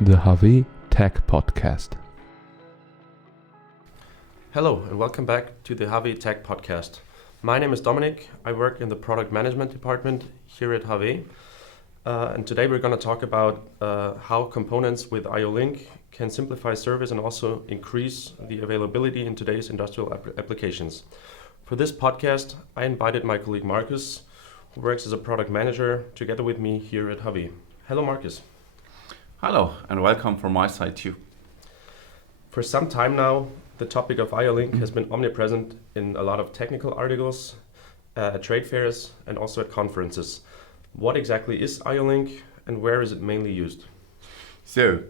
the HAWE Tech Podcast. Hello and welcome back to the HAWE Tech Podcast. My name is Dominik. I work in the product management department here at HAWE. And today we're going to talk about how components with IO-Link can simplify service and also increase the availability in today's industrial applications. For this podcast, I invited my colleague Marcus, who works as a product manager together with me here at HAWE. Hello, Marcus. Hello, and welcome from my side too. For some time now, the topic of IO-Link has been omnipresent in a lot of technical articles, at trade fairs, and also at conferences. What exactly is IO-Link and where is it mainly used? So,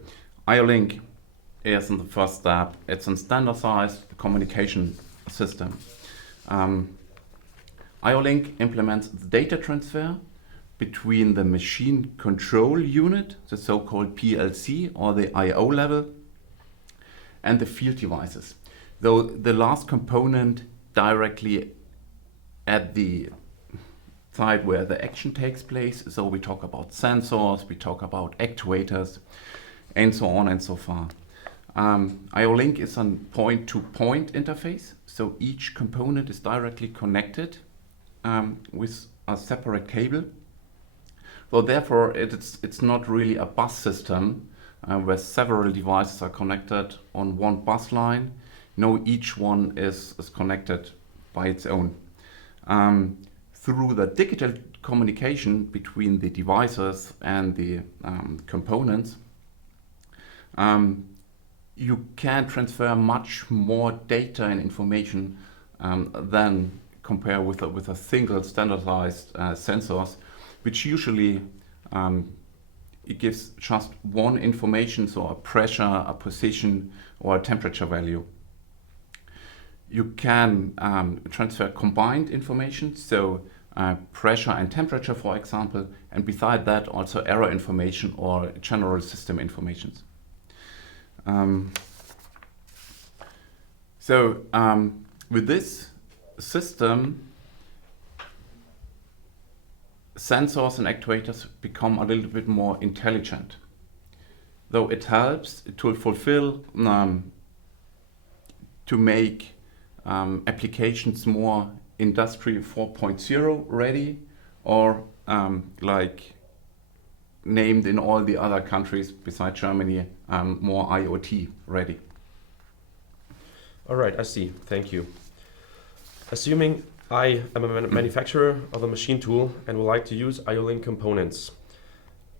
IO-Link is in the first step. It's a standardized communication system. IO-Link implements the data transfer between the machine control unit, the so-called PLC or the I/O level, and the field devices. Though the last component directly at the side where the action takes place, so we talk about sensors, we talk about actuators, and so on and so far. IO-Link is a point-to-point interface, so each component is directly connected with a separate cable. So therefore, it's not really a bus system where several devices are connected on one bus line. No, each one is connected by its own. Through the digital communication between the devices and the components, you can transfer much more data and information than compare with a single standardized sensors, which usually it gives just one information, so a pressure, a position, or a temperature value. You can transfer combined information, so pressure and temperature, for example, and beside that also error information or general system information. With this system, sensors and actuators become a little bit more intelligent. Though it helps to fulfill, to make applications more Industry 4.0 ready, or like named in all the other countries besides Germany, more IoT ready. All right, I see. Thank you. Assuming I am a manufacturer of a machine tool and would like to use IO-Link components,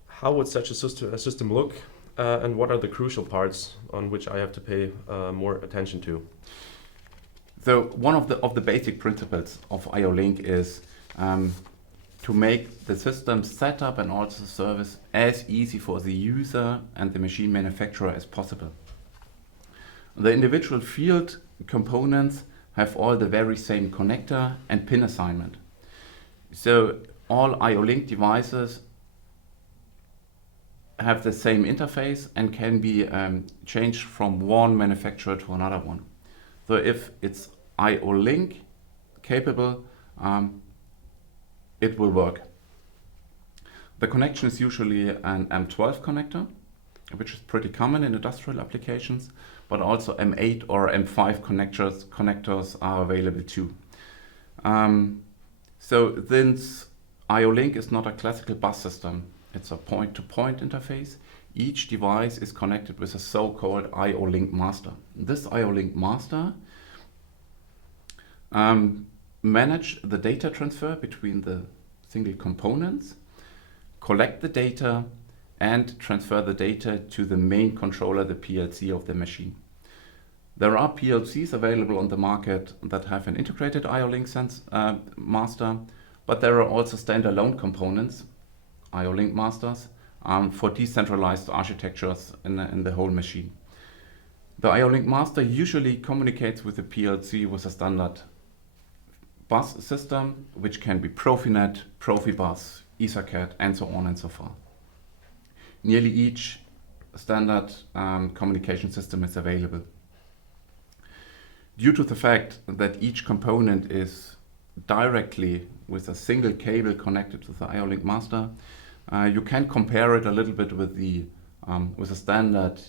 how would such a system look, and what are the crucial parts on which I have to pay more attention to? So one of the basic principles of IO-Link is to make the system setup and also service as easy for the user and the machine manufacturer as possible. The individual field components have all the very same connector and pin assignment. So all IO-Link devices have the same interface and can be changed from one manufacturer to another one. So if it's IO-Link capable, it will work. The connection is usually an M12 connector, which is pretty common in industrial applications, but also M8 or M5 connectors are available too. So since IO-Link is not a classical bus system, it's a point-to-point interface, each device is connected with a so-called IO-Link master. This IO-Link master manage the data transfer between the single components, collect the data, and transfer the data to the main controller, the PLC of the machine. There are PLCs available on the market that have an integrated IO-Link master, but there are also standalone components, IO-Link masters, for decentralized architectures in the whole machine. The IO-Link master usually communicates with the PLC with a standard bus system, which can be Profinet, Profibus, EtherCAT, and so on and so forth. Nearly each standard communication system is available. Due to the fact that each component is directly with a single cable connected to the IO-Link master, you can compare it a little bit with the with a standard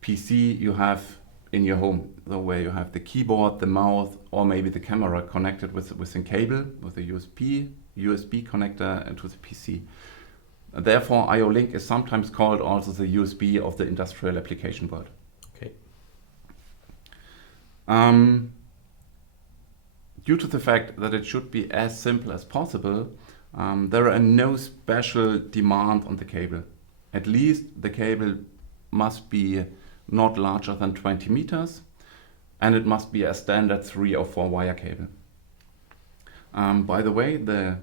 PC you have in your home, the way you have the keyboard, the mouse, or maybe the camera connected with a cable, with a USB connector into the PC. Therefore, I/O Link is sometimes called also the USB of the industrial application world. Okay. Due to the fact that it should be as simple as possible, there are no special demand on the cable. At least the cable must be not larger than 20 meters, and it must be a standard 3 or 4 wire cable. By the way, the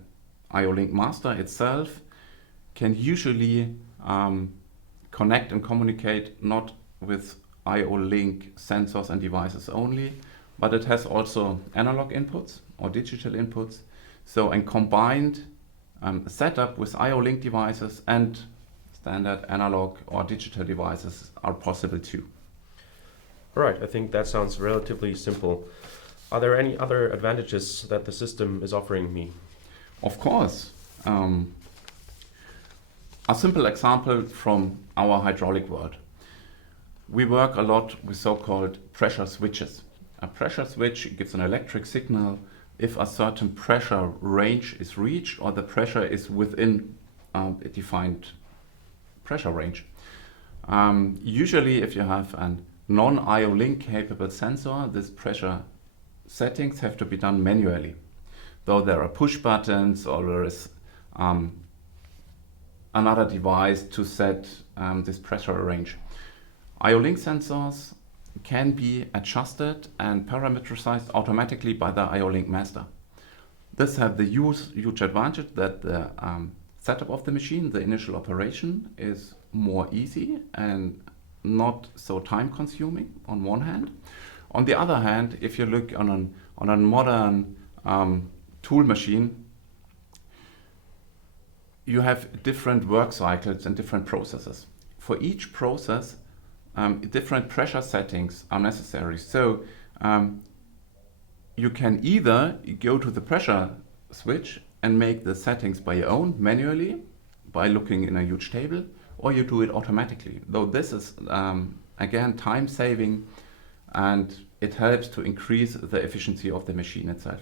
I/O Link master itself can usually connect and communicate not with I/O Link sensors and devices only, but it has also analog inputs or digital inputs. So a combined setup with I/O Link devices and standard analog or digital devices are possible too. All right, I think that sounds relatively simple. Are there any other advantages that the system is offering me? Of course. A simple example from our hydraulic world. We work a lot with so-called pressure switches. A pressure switch gives an electric signal if a certain pressure range is reached or the pressure is within a defined pressure range. Usually if you have a non-I/O Link capable sensor, this pressure settings have to be done manually. Though there are push buttons or there is another device to set this pressure range. I/O Link sensors can be adjusted and parameterized automatically by the I/O Link master. This has the huge advantage that the setup of the machine, the initial operation, is more easy and not so time consuming on one hand. On the other hand, if you look on a modern tool machine, you have different work cycles and different processes. For each process, different pressure settings are necessary. So you can either go to the pressure switch and make the settings by your own manually by looking in a huge table, or you do it automatically. Though this is, again, time saving, and it helps to increase the efficiency of the machine itself.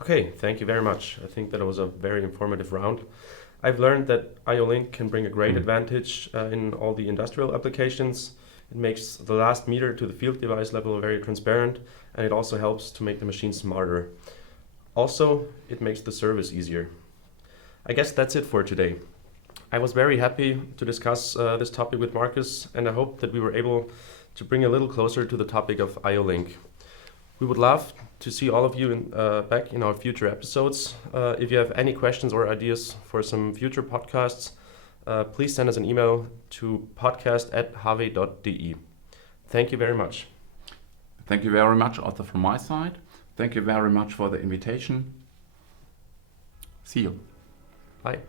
Okay, thank you very much. I think that it was a very informative round. I've learned that I/O Link can bring a great advantage in all the industrial applications. It makes the last meter to the field device level very transparent, and it also helps to make the machine smarter. Also, it makes the service easier. I guess that's it for today. I was very happy to discuss this topic with Marcus, and I hope that we were able to bring a little closer to the topic of I/O Link. We would love to see all of you back in our future episodes. If you have any questions or ideas for some future podcasts, please send us an email to podcast@hawe.de. Thank you very much. Thank you very much also from my side. Thank you very much for the invitation. See you. Bye.